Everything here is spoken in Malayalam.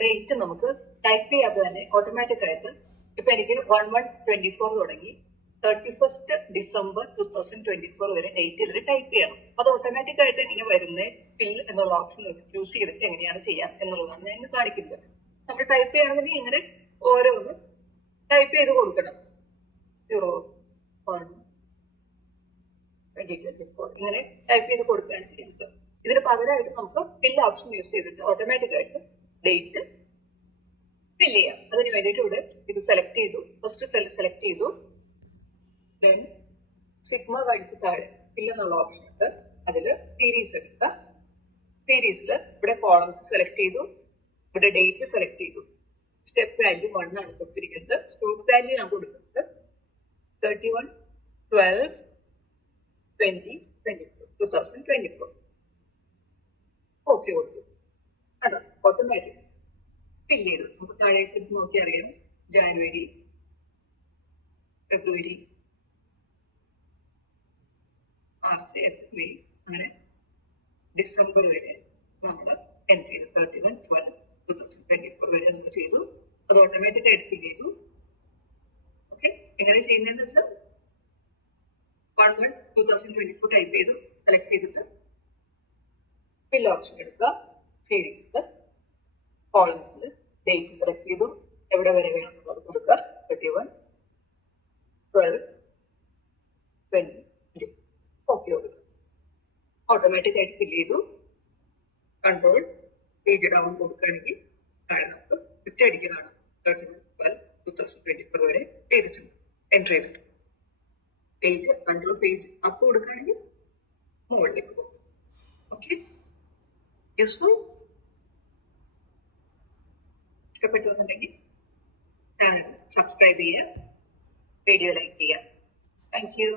ഡേറ്റ് നമുക്ക് ടൈപ്പ് ചെയ്യാതെ തന്നെ ഓട്ടോമാറ്റിക് ആയിട്ട് ഇപ്പൊ എനിക്ക് 1/1/24 തുടങ്ങി 31st December 2024 വരെ ഡേറ്റ് ഇതിൽ ടൈപ്പ് ചെയ്യണം. അത് ഓട്ടോമാറ്റിക് ആയിട്ട് എങ്ങനെ വരുന്നത് ഫിൽ എന്നുള്ള ഓപ്ഷൻ യൂസ് ചെയ്തിട്ട് എങ്ങനെയാണ് ചെയ്യാം എന്നുള്ളതാണ് ഞാൻ ഇന്ന് കാണിക്കുന്നത്. നമ്മൾ ടൈപ്പ് ചെയ്യണമെങ്കിൽ ഇങ്ങനെ ഓരോന്ന് ടൈപ്പ് ചെയ്ത് കൊടുക്കണം. 01/2024 ഇങ്ങനെ ടൈപ്പ് ചെയ്ത് കൊടുക്കുകയാണ് ചെയ്യുന്നത്. ഇതിന് പകരമായിട്ട് നമുക്ക് ഫിൽ ഓപ്ഷൻ യൂസ് ചെയ്തിട്ട് ഓട്ടോമാറ്റിക് ആയിട്ട് ഡേറ്റ് ഫിൽ ചെയ്യാം. അതിന് വേണ്ടിയിട്ട് ഇവിടെ ഇത് സെലക്ട് ചെയ്തു, ഫസ്റ്റ് സെൽ സെലക്ട് ചെയ്തു, ദെൻ സിഗ്മ കഴിഞ്ഞിട്ട് താഴെ ഫിൽ എന്നുള്ള ഓപ്ഷൻ ഉണ്ട്, അതില് സീരീസ് എടുക്കുക. സീരീസിൽ ഇവിടെ കോളംസ് സെലക്ട് ചെയ്തു, ഇവിടെ ഡേറ്റ് സെലക്ട് ചെയ്തു. സ്റ്റെപ്പ് വാല്യൂ 1 ആണ് കൊടുത്തിരിക്കുന്നത്. സ്ട്രോക്ക് വാല്യൂ ഞാൻ കൊടുക്കുന്നത് 31/12/2024. ഓക്കെ കൊടുത്തു. അതാ ഓട്ടോമാറ്റിക് ഫിൽ ചെയ്തു. നമുക്ക് താഴേക്ക് എടുത്ത് നോക്കി അറിയാം. ജാനുവരി, ഫെബ്രുവരി, മാർച്ച്, ഏപ്രിൽ, മെയ്, അങ്ങനെ ഡിസംബർ വരെ നമ്മൾ എൻട്രി ചെയ്തു. 31/12/2024 വരെ നമ്മൾ ചെയ്തു. അത് ഓട്ടോമാറ്റിക് ആയിട്ട് ഫിൽ ചെയ്തു. ഓക്കെ, എങ്ങനെ ചെയ്യുന്നതെന്ന് വെച്ചാൽ 1/1/2024 ടൈപ്പ് ചെയ്തു, സെലക്ട് ചെയ്തിട്ട് ഫിൽ ഓപ്ഷൻ എടുക്കുക. സീരീസിൽ കോളംസിൽ ഡേറ്റ് സെലക്ട് ചെയ്തു, എവിടെ വരെ വേണം എന്നുള്ളത് കൊടുക്കുക. 31/12/20. ഓക്കെ കൊടുക്കുക. ഓട്ടോമാറ്റിക് ആയിട്ട് ഫിൽ ചെയ്തു. കൺട്രോൾ പേജ് ഡൗൺ കൊടുക്കുകയാണെങ്കിൽ താഴെ നമുക്ക് ഒറ്റയടിക്ക് കാണാം 31/12/2024 വരെ ചെയ്തിട്ടുണ്ട്, എൻട്രി ചെയ്തിട്ടുണ്ട്. പേജ് കൺട്രോൾ പേജ് അപ്പ് കൊടുക്കുകയാണെങ്കിൽ മുകളിലേക്ക് പോകും. Okay, useful. ഇഷ്ടപ്പെട്ടുവെന്നുണ്ടെങ്കിൽ ചാനൽ സബ്സ്ക്രൈബ് ചെയ്യുക, വീഡിയോ ലൈക്ക് ചെയ്യുക. Thank U.